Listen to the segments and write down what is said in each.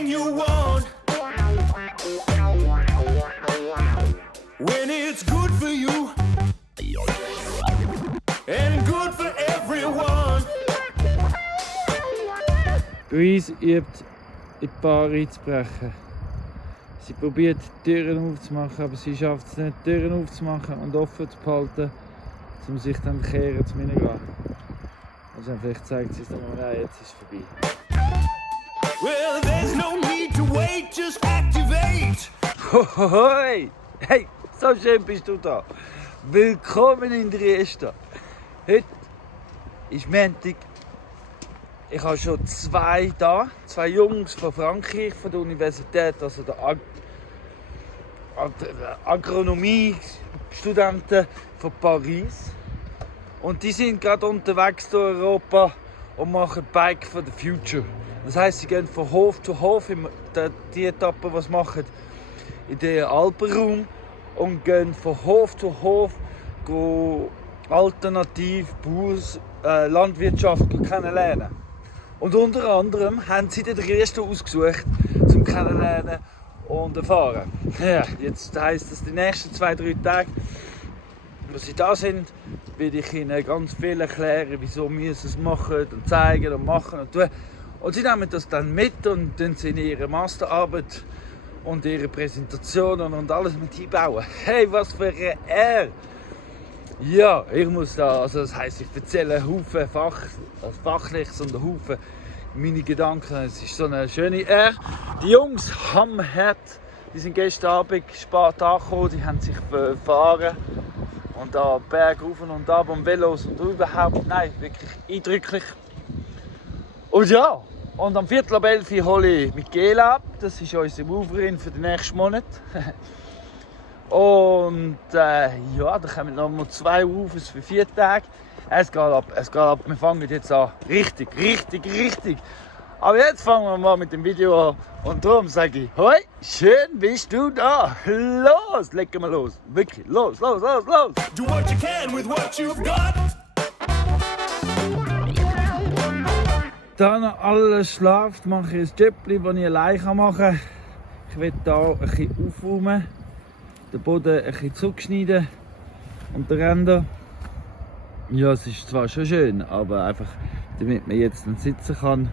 anything you want. When it's good for you and good for everyone. Louise übt in die Bar einzubrechen. Sie probiert die Türen aufzumachen, aber sie schafft es nicht, die Türen aufzumachen und offen zu behalten, um sich dann kehren zu meinen gehen. Also vielleicht zeigt sie es dann mal, jetzt ist es vorbei. Well, there's no need to wait, just activate. Hoi! Hey, so schön bist du da. Willkommen in Trieste. Heute ist Montag. Ich habe schon zwei Jungs von Frankreich, von der Universität, also der Agronomie-Studenten von Paris. Und die sind gerade unterwegs durch Europa und machen Bike for the Future. Das heisst, sie gehen von Hof zu Hof, die Etappe, was machen in den Alpenraum und gehen von Hof zu Hof alternativ Landwirtschaft kennenlernen. Und unter anderem haben sie den Trieste ausgesucht, zum Kennenlernen und erfahren. Ja, jetzt heisst es, die nächsten 2-3 Tage, wo sie da sind, werde ich ihnen ganz viel erklären, wieso wir es machen und zeigen und machen und tun. Und sie nehmen das dann mit und tun sie in ihre Masterarbeit und ihre Präsentationen und alles mit einbauen. Hey, was für eine Ehre! Ja, ich muss da, also das heisst, ich erzähle einen Haufen Fachliches und einen Haufen meine Gedanken. Es ist so eine schöne Ehre. Die Jungs haben hart, die sind gestern Abend spät angekommen, die haben sich verfahren. Und da Berg rauf und ab und Velos und überhaupt, nein, wirklich eindrücklich. Und ja, und am 10:45 hole ich Michaela ab, das ist unsere Moverin für den nächsten Monat. Und ja, da kommen noch mal 2 Aufes für 4 Tage. Es geht ab, wir fangen jetzt an. Richtig. Aber jetzt fangen wir mal mit dem Video an. Und darum sage ich, hoi, schön bist du da. Los, legen wir los. Wirklich, los. Do what you can with what you've got. Da noch alles schlaft, mache ich ein Jöppli, das ich allein machen kann. Ich will hier ein bisschen aufräumen, den Boden ein bisschen zurückschneiden und den Ränder. Ja, es ist zwar schon schön, aber einfach, damit man jetzt dann sitzen kann,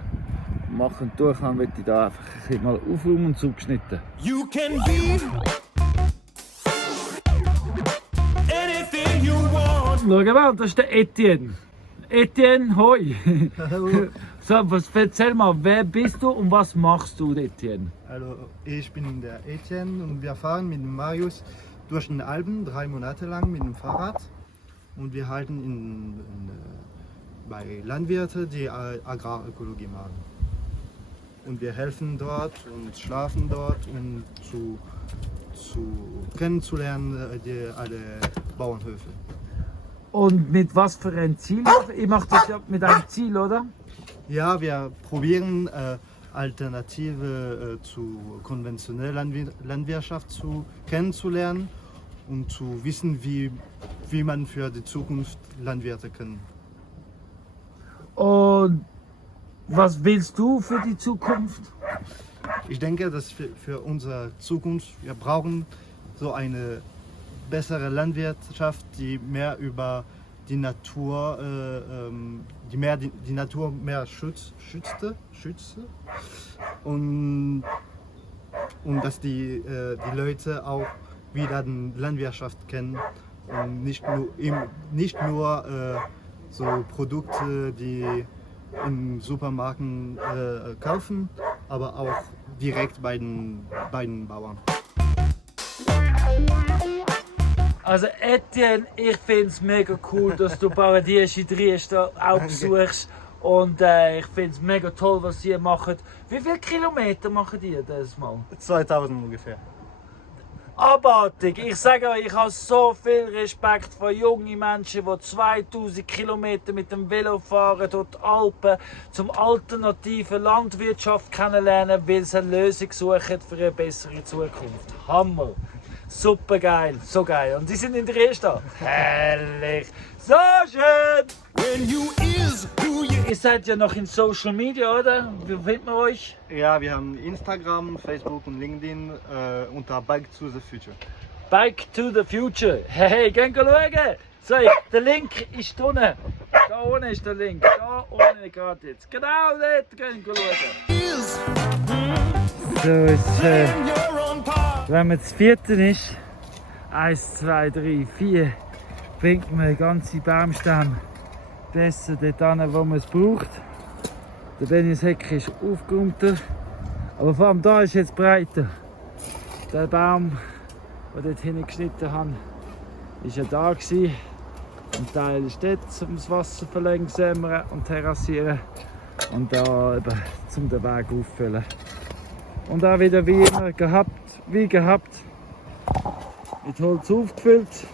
machen und tun kann, will ich da einfach ein bisschen mal aufräumen und zurückschneiden. You can be anything you want. Schau mal, das ist der Etienne. Etienne, hoi! So, erzähl mal, wer bist du und was machst du, Etienne? Also, ich bin der Etienne und wir fahren mit dem Marius durch den Alpen 3 Monate lang mit dem Fahrrad. Und wir halten bei Landwirten, die Agrarökologie machen. Und wir helfen dort und schlafen dort, um kennenzulernen alle Bauernhöfe. Und mit was für ein Ziel? Ihr macht das ja mit einem Ziel, oder? Ja, wir probieren Alternative zu konventioneller Landwirtschaft kennenzulernen und zu wissen, wie man für die Zukunft Landwirte kann. Und was willst du für die Zukunft? Ich denke, dass für unsere Zukunft wir brauchen so eine bessere Landwirtschaft, die mehr über die Natur, die Natur mehr schütze und dass die Leute auch wieder die Landwirtschaft kennen und nicht nur so Produkte, die in Supermärkten kaufen, aber auch direkt bei den Bauern. Also Etienne, ich finde es mega cool, dass du Paradies in Trieste auch besuchst. Und ich finde es mega toll, was ihr macht. Wie viele Kilometer machen ihr das mal? 2000 ungefähr. Abartig! Ich sage euch, ich habe so viel Respekt vor jungen Menschen, die 2000 Kilometer mit dem Velo fahren durch die Alpen, zum alternativen Landwirtschaft kennenlernen, weil sie eine Lösung suchen für eine bessere Zukunft. Hammer! Super geil, so geil. Und die sind in der ersten. Herrlich. So schön. When you is who you Ihr seid ja noch in Social Media, oder? Wie findet man euch? Ja, wir haben Instagram, Facebook und LinkedIn unter Bike to the Future. Bike to the Future. Hey, gehen schauen. So, der Link ist drunten. Da unten ist der Link. Da unten gerade jetzt. Genau dort gehen schauen. is So, jetzt, in your own part. wenn man das vierte ist, 1, 2, 3, 4, bringt man den ganzen Baumstamm besser dort an, wo man es braucht. Der Benny's Heck ist aufgeräumter, aber vor allem da ist jetzt breiter. Der Baum, den ich dort hinten geschnitten habe, war ja da gewesen. Ein Teil ist dort, um das Wasser verlangsamen und terrassieren. Und da eben, um den Weg auffüllen. Und auch wieder wie immer gehabt, mit Holz aufgefüllt.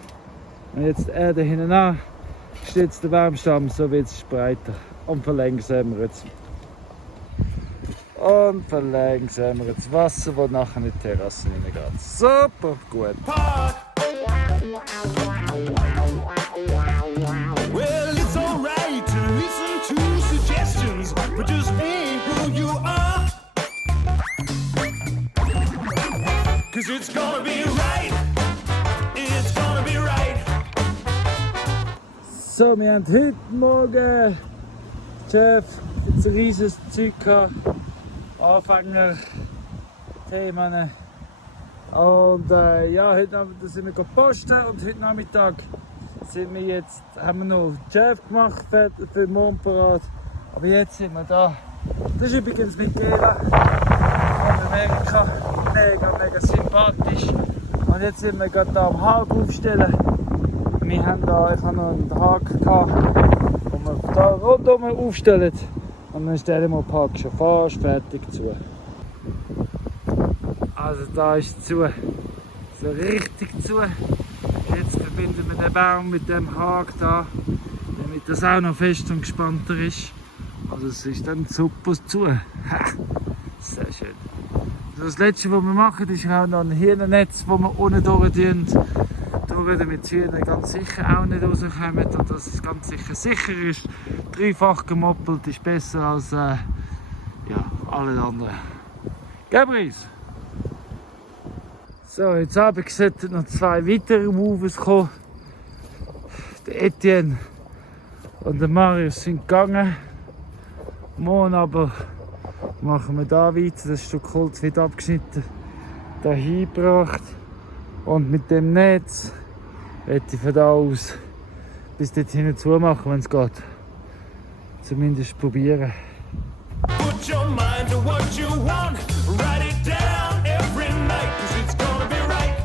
Und jetzt die Erde hinten an, steht der Baumstamm, so wird es breiter. Und verlangsamen jetzt. Und verlangsamen das Wasser, das nachher in die Terrasse hineingeht. Super gut. Well, it's alright to listen to suggestions, but just be who you are. 'Cause it's gonna be right. It's gonna be right. So, wir haben heute Morgen, Chef, jetzt ein riesiges Zeug gehabt. Anfänger-Themen. Und ja, heute Abend sind wir posten und heute Nachmittag haben wir noch Chef gemacht für den Mondparade. Aber jetzt sind wir da. Das ist übrigens Michaela von Amerika. Mega sympathisch. Und jetzt sind wir gerade da am Haken aufstellen. Ich habe noch einen Haken gehabt, den wir da rundherum aufstellen. Und dann stellen wir den Park schon fast fertig zu. Also da ist es zu. So richtig zu. Jetzt verbinden wir den Baum mit dem Haken da, damit das auch noch fest und gespannter ist. Also es ist dann super zu. Ha, sehr schön. Das letzte, was wir machen, ist auch noch ein Hirnennetz, das wir unten durchtun. Damit die Hühner ganz sicher auch nicht rauskommen und dass es ganz sicher ist. Dreifach gemoppelt ist besser als ja, alle anderen. Gabriel! So, jetzt Abend sollten noch 2 weitere Movers kommen. Der Etienne und der Marius sind gegangen. Morgen aber machen wir da weiter. Das Stück Holz wird abgeschnitten, da hingebracht. Und mit dem Netz werde ich von da aus bis dort hinten zumachen, wenn es geht. Zumindest probieren. Put your mind to what you want. Write it down every night. 'Cause it's gonna be right.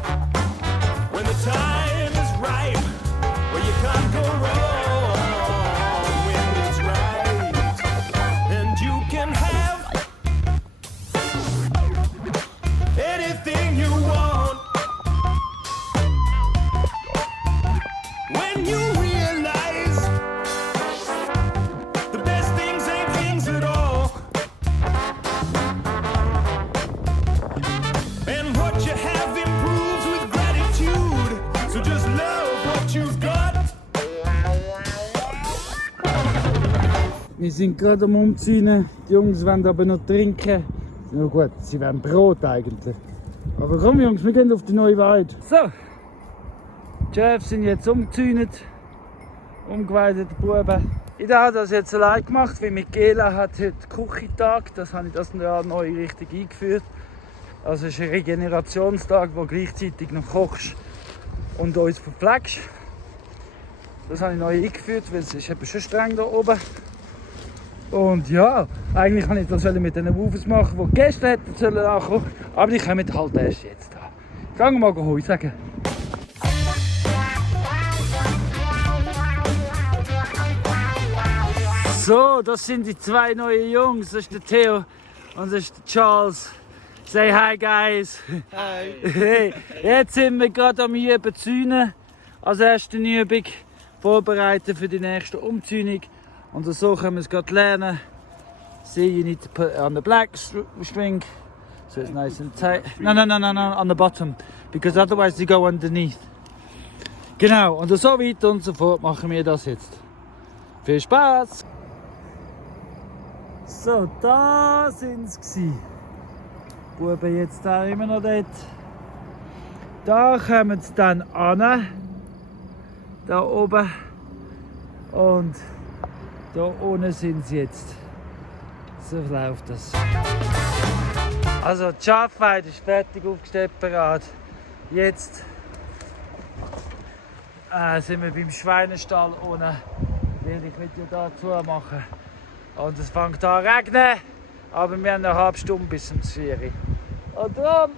When the time is right. Well, you can't go wrong when it's right. And you can have anything you want. When you realize the best things ain't things at all. And what you have improves with gratitude. So just love what you've got. Wir sind gerade am Umziehen. Die Jungs wollen aber noch trinken. Na gut, sie wollen Brot eigentlich. Aber komm Jungs, wir gehen auf die neue Weide. So, die Chefs sind jetzt umgezäunt. Umgeweidete Buben. Ich habe das jetzt allein gemacht, weil Michaela hat heute Küchentag. Das habe ich das Jahr neu richtig eingeführt. Also es ist ein Regenerationstag, wo gleichzeitig noch kochst und uns verpflegst. Das habe ich neu eingeführt, weil es ist eben schon streng da oben. Und ja, eigentlich wollte ich das mit den Woofers machen, die gestern hätten ankommen sollen. Aber die kommen halt erst jetzt da. Gehen wir mal Heu sagen. So, das sind die 2 neuen Jungs. Das ist der Theo und das ist der Charles. Say hi guys. Hi! Hey, jetzt sind wir gerade am Üben Zäunen. Als erste Übung vorbereiten für die nächste Umzäunung. Und so können wir es gerade lernen. See you need to put on the black string So it's nice and tight. No, on the bottom. Because otherwise they go underneath. Genau, und so weiter und so fort machen wir das jetzt. Viel Spaß! So, da sind sie. Die Buben jetzt da immer noch dort. Da kommen sie dann an. Da oben. Und da unten sind sie jetzt. So läuft das. Also die Schafweide ist fertig aufgestellt, bereit. Jetzt sind wir beim Schweinestall unten, weil ich will ja da machen. Und es fängt an zu regnen, aber wir haben eine halbe Stunde bis zum 4 Uhr. Und darum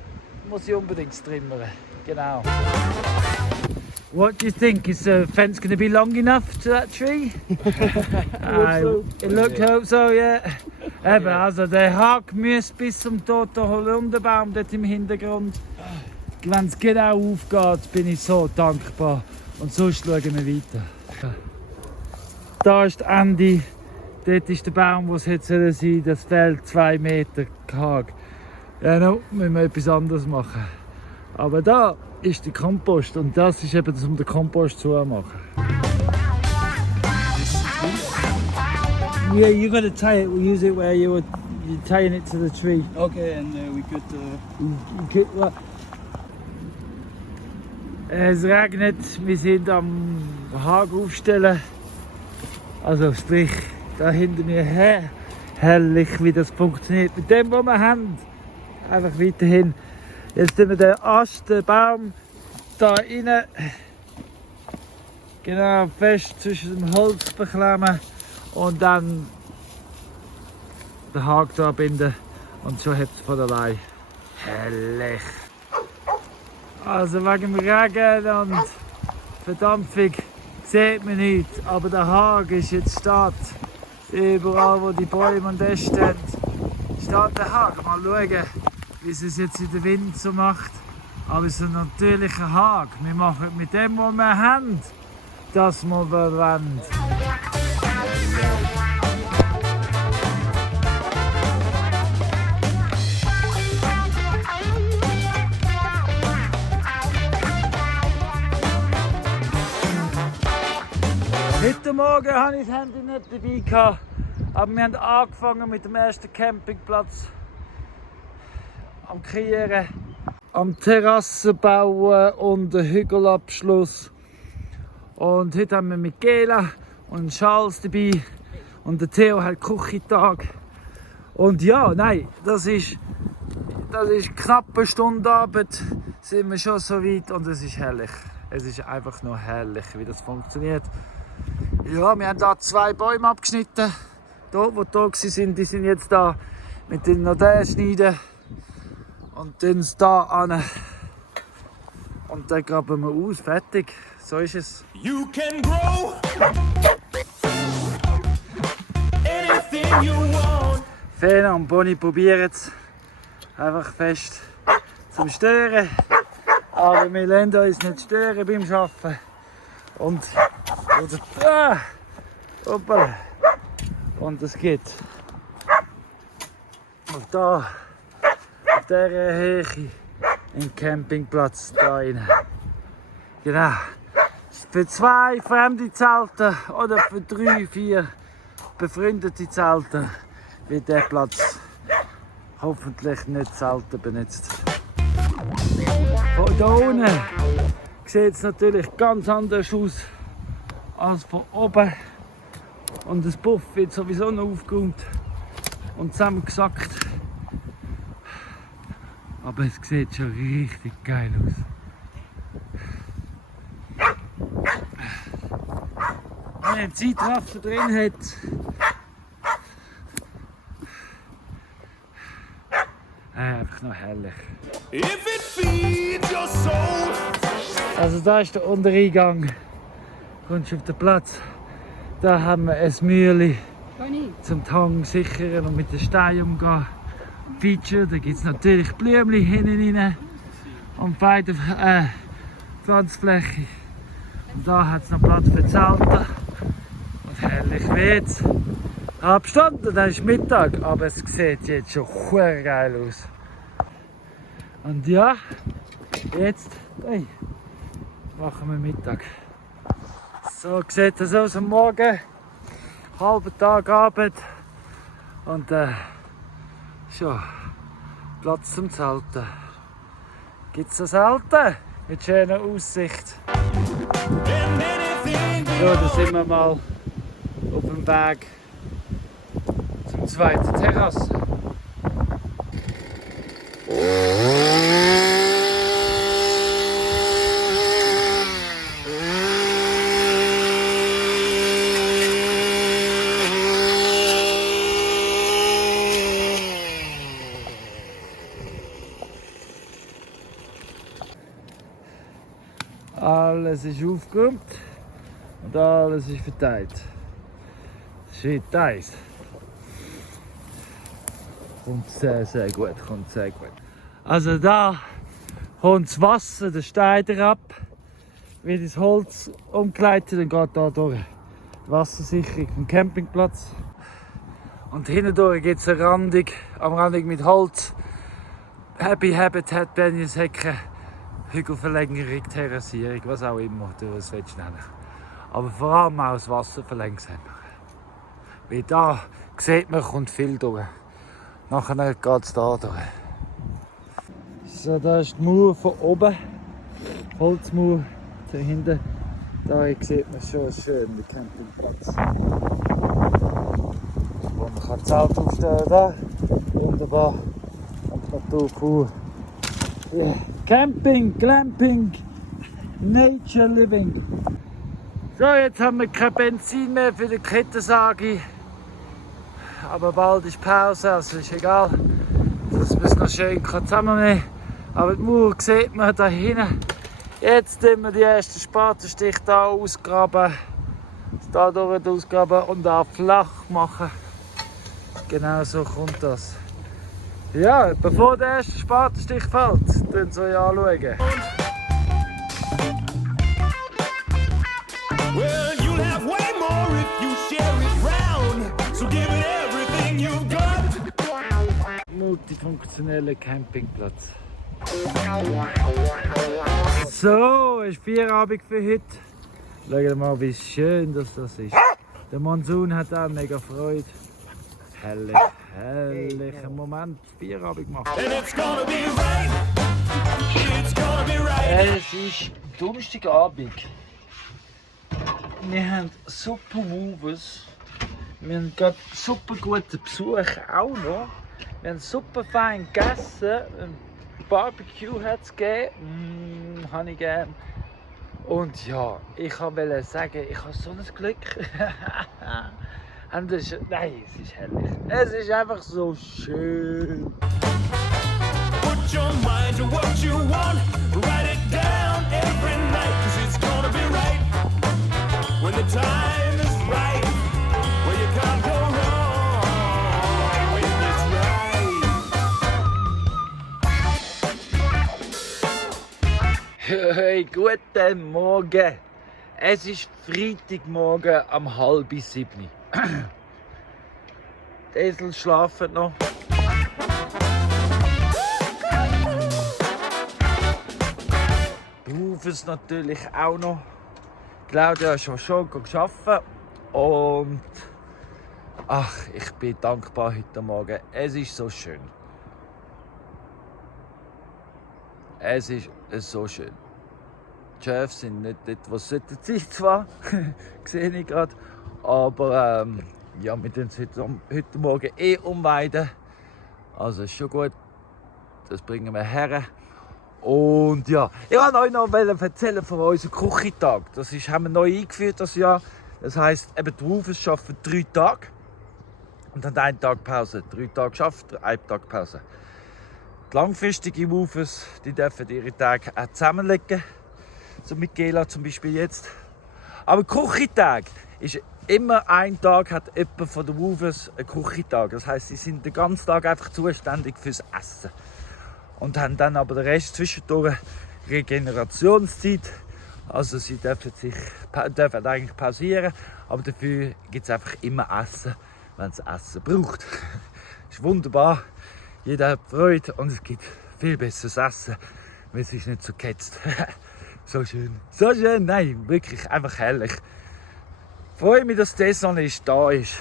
muss ich unbedingt trimmern. Genau. What do you think? Is the fence going to be long enough to that tree? Hope so, yeah. Eben, also der Hag muss bis zum toten Holunderbaum dort im Hintergrund. Wenn es genau aufgeht, bin ich so dankbar. Und sonst schauen wir weiter. Da ist das Ende. Dort ist der Baum, wo es jetzt sein soll. Das Feld 2 Meter Hag. Ja, no, müssen wir etwas anderes machen. Aber da ist der Kompost und das ist eben das, um den Kompost zu machen. Yeah, you got to tie it. We use it where you're tying it to the tree. Okay, and we could. Es regnet, wir sind am Hag aufstellen. Also sprich, da hinter mir her. Herrlich, wie das funktioniert. Mit dem, was wir haben. Einfach weiterhin. Jetzt tun wir den Ast, den Baum, da rein. Genau, fest zwischen dem Holz beklemmen. Und dann den Haken da binden. Und schon hat es von allein. Herrlich. Also wegen dem Regen und Verdampfung sieht man nichts. Aber der Haken ist jetzt steht. Überall wo die Bäume und Äste stehen, steht der Haken. Mal schauen, wie es jetzt in der Wind so macht. Aber es ist ein natürlicher Haken. Wir machen mit dem, was wir haben, das wir wollen. Heute Morgen hatte ich das Handy nicht dabei gehabt, aber wir haben angefangen mit dem ersten Campingplatz am Kreieren, am Terrassen bauen und den Hügelabschluss. Und heute haben wir Michaela und Charles dabei und der Theo hat Küchentag. Und ja, nein, das ist knapp eine Stunde Arbeit, sind wir schon so weit und es ist herrlich. Es ist einfach nur herrlich, wie das funktioniert. Ja, wir haben da 2 Bäume abgeschnitten. Dort, wo da waren, die sind jetzt da. Mit den noch den schneiden. Und dann da an. Und dann graben wir aus. Fertig. So ist es. You can grow anything you want. Fena und Bonnie probieren es. Einfach fest zum Stören. Aber wir lassen uns nicht stören beim Arbeiten. Und hoppala. Und es geht auf dieser Höhe im Campingplatz da rein. Genau. Für 2 fremde Zelte oder für 3, 4 befreundete Zelte wird der Platz hoffentlich nicht selten benutzt. Von da unten sieht es natürlich ganz anders aus als von oben. Und das Puff wird sowieso noch aufgeräumt und zusammengesackt. Aber es sieht schon richtig geil aus. Wenn man einen Zeitraffer drin hat, einfach noch herrlich. If it feeds your soul. Also da ist der Untereingang. Kommst du auf den Platz. Da haben wir ein Mühle zum die Hang sichern und mit den Steinen umgehen. Feature, da gibt es natürlich Blümchen hinten rein und beide Pflanzfläche. Und da hat es noch Platz für Zelte. Und herrlich weht's. Abstand, da ist Mittag, aber es sieht jetzt schon geil aus. Und ja, jetzt machen wir Mittag. So sieht das aus am Morgen, halber Tag Abend und schon Platz zum Zelten. Gibt es so selten mit schöner Aussicht. So, da sind wir mal auf dem Weg zum zweiten Terrasse. Alles ist aufgeräumt und alles ist verteilt. Schritt 1. Kommt sehr, sehr gut, kommt sehr gut. Also da kommt das Wasser, der Stein ab, wird ins Holz umgeleitet und geht da durch. Die Wassersicherung vom Campingplatz. Und hindurch gibt es eine Randung, am Randung mit Holz, Happy Habitat, Benjeshecke, Hügelverlängerung, Terrassierung, was auch immer du es willst nennen. Aber vor allem auch das Wasserverlängern. Weil da sieht man, kommt viel durch. Nachher geht es da durch. So, da ist die Mauer von oben. Holzmauer da hinten. Da sieht man schon schön den Campingplatz. Wo man kann Zelt aufstellen da. Wunderbar. Und die Natur pur. Yeah. Camping, Glamping, Nature Living. So, jetzt haben wir kein Benzin mehr für die Kettensäge. Aber bald ist Pause, also ist egal. Das müssen wir noch schön zusammennehmen. Aber die Mauer sieht man da hinten. Jetzt tun wir die ersten Spatenstich da ausgraben. Da durch ausgraben und da flach machen. Genau so kommt das. Ja, bevor der erste Spatenstich fällt, könnt ihr euch anschauen. Well, you'll have way more if you share it round. So give it everything you've got. Multifunktioneller Campingplatz. So, ist Feierabend für heute. Schaut mal, wie schön das ist. Der Monsun hat auch mega Freude. Herrlicher Moment, Feierabend gemacht. And it's gonna be right. It's gonna be right. Es ist Donnerstagabend. Wir haben super Moves. Wir haben gerade super guten Besuch auch noch. Wir haben super fein gegessen. Ein Barbecue hat es gegeben. Habe ich gern. Und ja, ich wollte sagen, ich habe so ein Glück. Und das ist, nein, es ist herrlich. Es ist einfach so schön. Put your mind to what you want. Write it down every night. 'Cause it's gonna be right. When the time is right. Well, you can't go wrong. When it's right. Hey, guten Morgen. Es ist Freitagmorgen um 6:30. Die Esel schlafen noch. Rufus natürlich auch noch. Claudia ist schon arbeiten. Und ach, ich bin dankbar heute Morgen. Es ist so schön. Es ist so schön. Die Schäfe sind nicht dort, wo sie sein zwar, sehe ich gerade. Aber ja, wir tun sie heute Morgen umweiden. Also ist schon gut. Das bringen wir her. Und ja, ich wollte euch noch erzählen von unserem Küchentag. Das haben wir neu eingeführt das Jahr. Das heisst, eben die Rufus arbeiten 3 Tage und dann 1 Tag Pause. 3 Tage arbeiten, 1 Tag Pause. Die langfristigen Rufus, die dürfen ihre Tage auch zusammenlegen. So mit Gela zum Beispiel jetzt. Aber Küchentag ist immer ein Tag, hat jemand von den Rufus einen Küchentag. Das heisst, sie sind den ganzen Tag einfach zuständig fürs Essen. Und haben dann aber den Rest zwischendurch Regenerationszeit. Also sie dürfen eigentlich pausieren, aber dafür gibt es einfach immer Essen, wenn es Essen braucht. Das ist wunderbar, jeder hat Freude und es gibt viel besseres Essen, weil es ist nicht so gehetzt. So schön, nein, wirklich einfach herrlich. Freue mich, dass die Sonne da ist.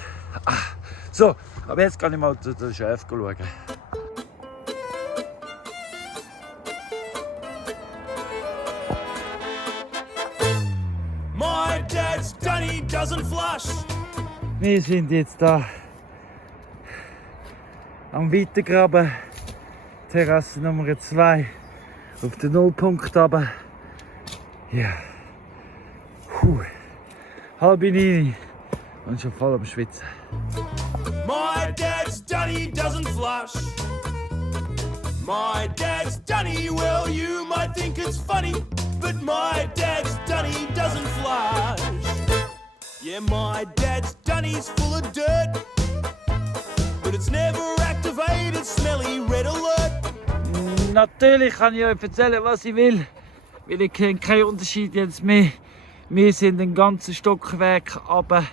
So, aber jetzt kann ich mal den Chef schauen. My dad's done, he doesn't flush. Wir sind jetzt da am Weitergraben, Terrasse Nummer 2, auf den Nullpunkt runter. Ja, 8:30 und schon voll am Schwitzen. My dad's done, he doesn't flush. My dad's done, well, you might think it's funny, but my dad's done, he doesn't flush. Yeah, my dad's done, he's full of dirt, but it's never activated, smelly red alert. Natürlich kann ich euch erzählen, was ich will, weil ich kenne keinen Unterschied jetzt mehr. Wir sind den ganzen Stockwerk runter.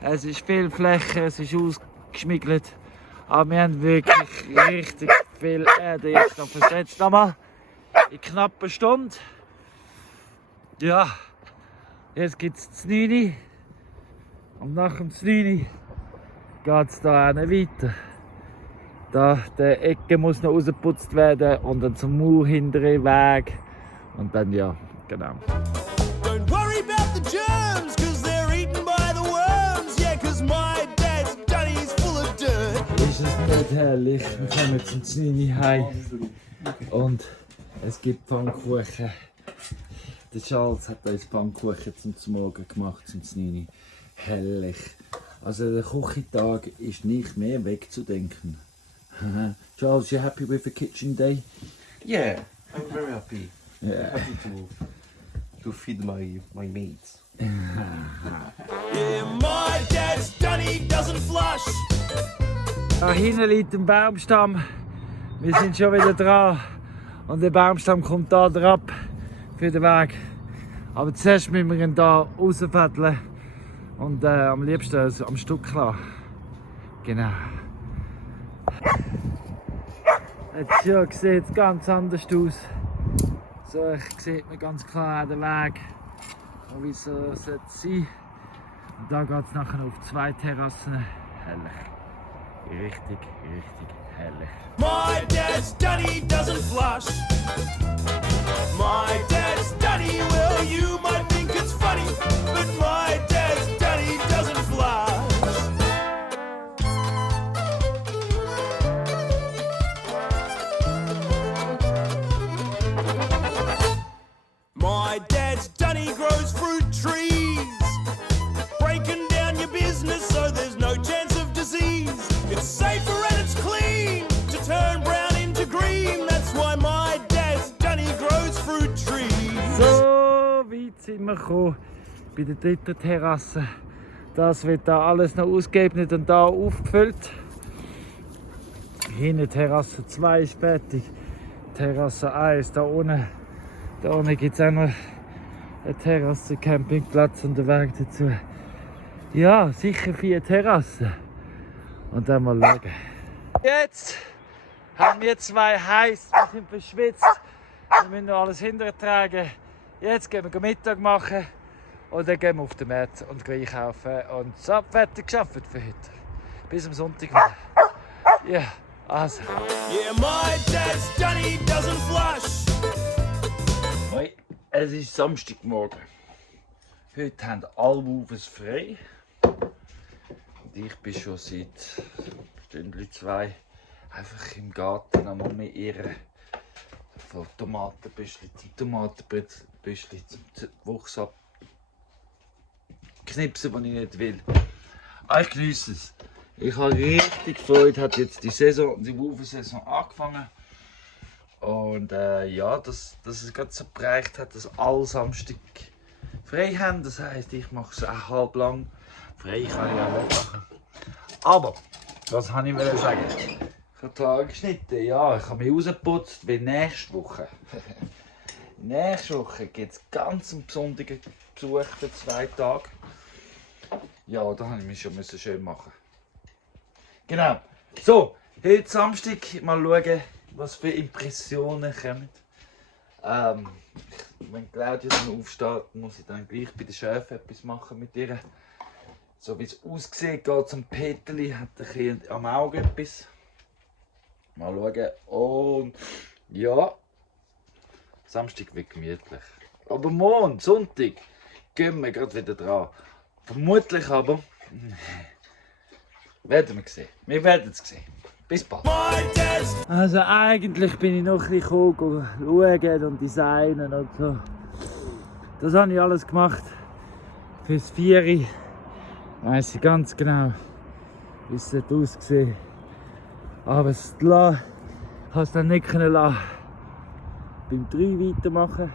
Es ist viel Fläche, es ist ausgeschmiegelt. Aber wir haben wirklich richtig viel Erde jetzt noch versetzt. Aber in knapp einer Stunde. Ja, jetzt gibt es das 9. Und nach dem 9 geht es da weiter. Da, die Ecke muss noch rausgeputzt werden und dann zum Mauer hinteren Weg. Und dann ja, genau. Don't worry about the germs, cause they're eaten by the worms. Yeah, cause my dad's done, he's full of dirt. Ist es nicht herrlich? Wir kommen zum Znini heim und es gibt Pfannkuchen. Der Charles hat uns Pfannkuchen zum Morgen gemacht, zum Znini. Herrlich. Also der Küchentag ist nicht mehr wegzudenken. Charles, you happy with the kitchen day? Yeah, I'm very happy. Yeah. Happy to feed my mates. Yeah, my dad's done, he doesn't flush. Da hinten liegt ein Baumstamm. Wir sind schon wieder dran. Und der Baumstamm kommt da drauf für den Weg. Aber zuerst müssen wir ihn hier rausfädeln und am liebsten am Stück lassen. Genau. Jetzt ja, sieht es ganz anders aus. So sieht man ganz klar den Weg, und wie es so sein sollte. Und da geht es nachher auf 2 Terrassen. Herrlich. Richtig herrlich. My dad's done, he doesn't flush. My dad's done, well, you might think it's funny, but my dad's done, he doesn't flush. My dad's done, he grows fruit trees, breaking down your business so there's no chance of disease. It's safer and it's clean to turn brown into green. That's why my dad's done, he grows fruit trees. So weit sind wir gekommen bei der 3. Terrasse. Das wird da alles noch ausgeebnet und da aufgefüllt. Hinten Terrasse 2 ist fertig. Terrasse 1 da unten. Da unten gibt es auch noch eine Terrasse, Campingplatz und den Weg dazu. Ja, sicher 4 Terrassen. Und dann mal schauen. Jetzt haben wir 2 heiß, wir sind verschwitzt. Wir müssen noch alles hintertragen. Jetzt gehen wir Mittag machen und dann gehen wir auf den Markt und einkaufen. Und so, fertig geschafft für heute. Bis am Sonntag wieder. Ja, also. Yeah, my dad's done, he doesn't flush. Hoi, es ist Samstagmorgen. Heute haben alle Wufes frei. Und ich bin schon seit Stündchen 2 einfach im Garten am Umirren. Von Tomatenbüschli zu Tomatenbüschli zum Wuchs abknipsen, was ich nicht will. Aber ich genieße es. Ich habe richtig Freude, hat jetzt die Wufensaison angefangen. Und ja, dass es gerade so bereicht hat, dass alle Samstag frei haben. Das heisst, ich mache es auch halb lang. Frei kann ich auch nicht machen. Aber, was wollte ich sagen? Ich habe die Haare geschnitten, ja, ich habe mich rausgeputzt, weil nächste Woche gibt es ganz einen besonderen Besuch für 2 Tage. Ja, da musste ich mich schon schön machen. Genau. So, heute Samstag, mal schauen, was für Impressionen kommen. Wenn Claudia dann aufsteht, muss ich dann gleich bei der Chef etwas machen mit ihr. So wie es aussieht, geht es am Peterli, hat ein bisschen am Auge etwas. Mal schauen. Und ja, Samstag wird gemütlich. Aber morgen, Sonntag, gehen wir gerade wieder dran. Vermutlich aber werden wir sehen. Wir werden es sehen. Bis bald. Also eigentlich bin ich noch ein bisschen schauen und designen und so. Das habe ich alles gemacht. Fürs 4. Ich weiss ich ganz genau, wie es aussieht. Aber ich konnte es dann nicht lassen. Beim 3 weitermachen.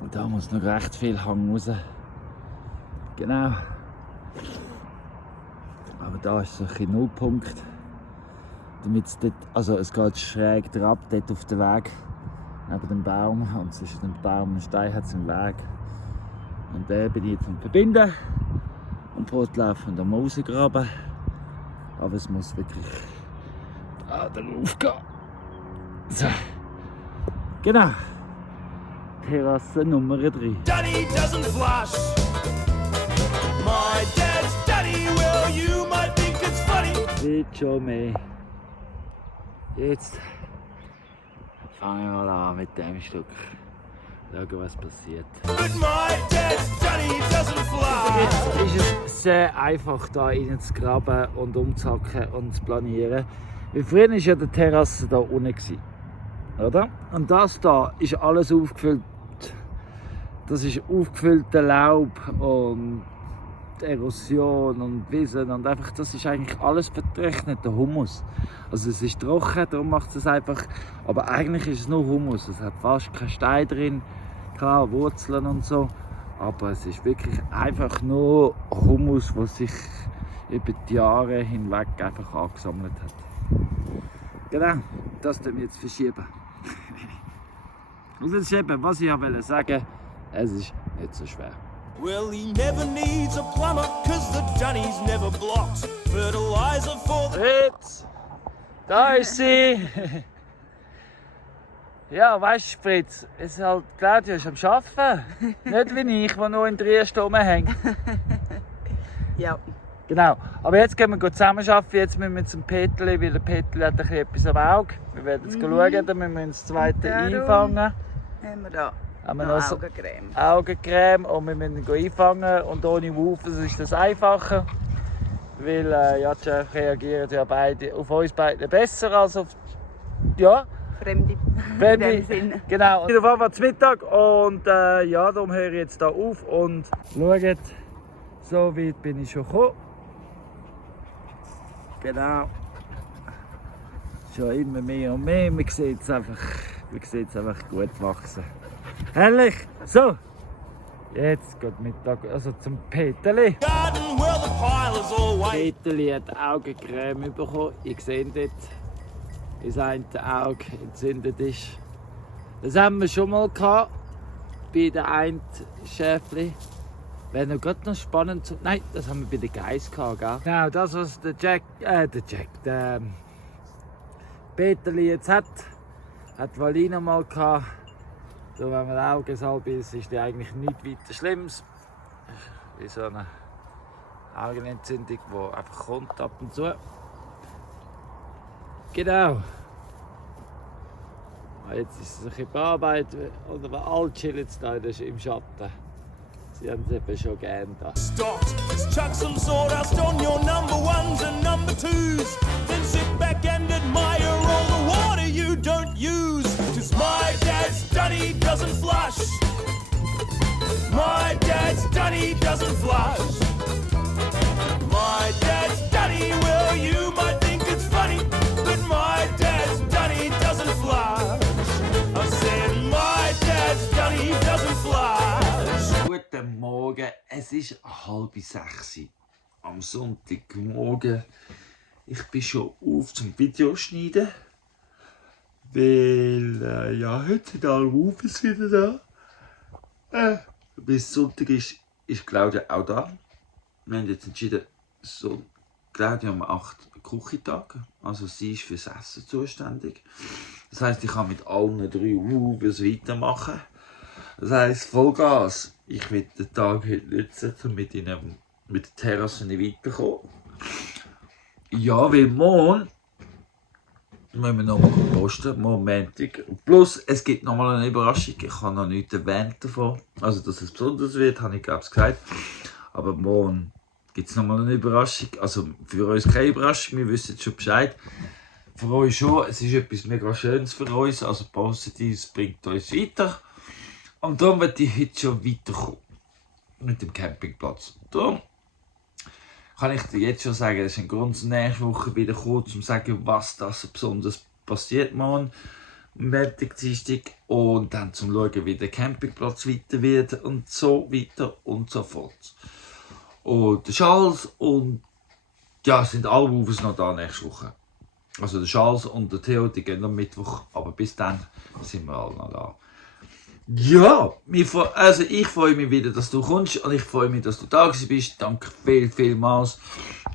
Und da muss noch recht viel Hang raus. Genau. Aber da ist so ein Nullpunkt. Damit's dort, also es geht schräg drauf, dort auf den Weg. Neben dem Baum. Und zwischen dem Baum und dem Stein hat es einen Weg. Und den bin ich jetzt am Verbinden. Und fortlaufend am Rausgraben. Aber es muss wirklich da drauf gehen. So. Genau. Terrasse Nummer 3. Daddy doesn't flush. My dad's daddy, well, you might think it's funny. Wird schon mehr. Jetzt fangen wir mal an mit dem Stück. Schauen, was passiert. But my dad's daddy doesn't flush. Jetzt ist es sehr einfach, da rein zu graben und umzuhacken und zu planieren. Weil früher war ja die Terrasse da unten. Oder? Und das da ist alles aufgefüllt. Das ist aufgefüllter Laub und Erosion und Wiesen und einfach, das ist eigentlich alles vertrockneter Humus. Also es ist trocken, darum macht es einfach, aber eigentlich ist es nur Humus. Es hat fast keinen Stein drin, klar Wurzeln und so, aber es ist wirklich einfach nur Humus, der sich über die Jahre hinweg einfach angesammelt hat. Genau, das tun wir jetzt verschieben. Und das ist eben, was ich wollte sagen, es ist nicht so schwer. Well, he never needs a plumber, cause the Dunny's never blocked. Fertilizer for the... Fritz! Da ist sie! Ja, weißt du, Fritz, es ist halt, Claudia ist am Arbeiten. Nicht wie ich, der nur in 3 Stunden hängt. Ja. Genau. Aber jetzt gehen wir zusammen arbeiten. Jetzt müssen wir zum Peterli, weil der Peterli hat etwas am Auge. Wir werden jetzt schauen, dann müssen wir das zweite Darum einfangen. Haben wir da Haben wir noch noch so Augencreme. Augencreme und wir müssen ihn einfangen. Und ohne Wufers ist das einfacher. Weil ja, die Chefs reagieren ja beide, auf uns beide besser als auf ja, Fremde. Fremde. In dem Sinne. Genau. Auf jeden Fall war es Mittag und ja, darum höre ich jetzt hier auf und schaut, so weit bin ich schon gekommen. Genau. Schon immer mehr und mehr. Man sieht es einfach gut wachsen. Herrlich! So, jetzt geht Mittag, also zum Peterli. garden where the pile is all white. Peterli hat Augencreme bekommen. Ihr seht dort, wie das eine Auge entzündet ist. Das haben wir schon mal gehabt, bei der einen Schäfli. Wäre noch gerade noch spannend zu... Nein, das haben wir bei den Geiss gehabt, gell? Genau, das was der Peterli jetzt hat Valina mal gehabt. So, wenn man Augensalbe ist, ist die eigentlich nichts weiter Schlimmes. Wie so eine Augenentzündung, die einfach kommt ab und zu. Genau. Jetzt ist es ein bisschen bearbeitet, oder alle chillen da im Schatten. Sie haben es eben schon gern da. Stopped. Just chuck some sawdust on your number ones and number twos. Then sit back and admire all the water you don't use. Cause my dad's Dunny doesn't flush. My dad's Dunny doesn't flush. My dad's Dunny, well, you might think it's funny, but my dad's Dunny doesn't flush. I said, my dad's Dunny doesn't flush. Guten Morgen, es ist 5:30 am Sonntagmorgen. Ich bin schon auf zum Videoschneiden, weil ja, heute sind alle Wufers wieder da. Bis Sonntag ist Claudia auch da. Wir haben jetzt entschieden, so Claudia um 8 Küchentag. Also sie ist fürs Essen zuständig. Das heisst, ich kann mit allen 3 weitermachen. Das heisst, Vollgas. Ich will den Tag heute nutzen, um mit der Terrasse nicht weiterzukommen. Ja, weil morgen müssen wir nochmal posten, morgen Montag. Plus, es gibt nochmal eine Überraschung. Ich habe noch nichts erwähnt davon. Also, dass es besonders wird, habe ich glaube ich gesagt. Aber morgen gibt es nochmal eine Überraschung. Also, für uns keine Überraschung, wir wissen schon Bescheid. Für euch schon, es ist etwas mega Schönes für uns. Also, Positives bringt uns weiter. Und darum werde ich heute schon weiterkommen. Mit dem Campingplatz. Darum kann ich dir jetzt schon sagen, das ist ein Grund, nächste Woche wieder kommen, um zu sagen, was das besonders passiert morgen, Montag, Dienstag, und dann zum schauen, wie der Campingplatz weiter wird und so weiter und so fort. Und der Charles und ja, sind alle Movers noch da nächste Woche. Also der Charles und der Theo, die gehen am Mittwoch, aber bis dann sind wir alle noch da. Ja, also ich freue mich wieder, dass du kommst und ich freue mich, dass du da bist. Danke vielmals.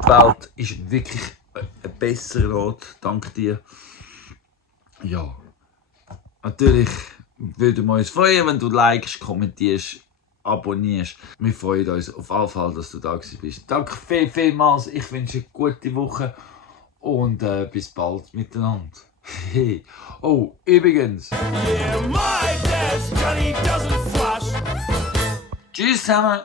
Die Welt ist wirklich ein besserer Ort. Danke dir. Ja, natürlich würden wir uns freuen, wenn du likest, kommentierst, abonnierst. Wir freuen uns auf jeden Fall, dass du da bist. Danke vielmals. Ich wünsche eine gute Woche und bis bald miteinander. Oh, übrigens. Yeah, my dad's Johnny doesn't flush. Tschüss zusammen.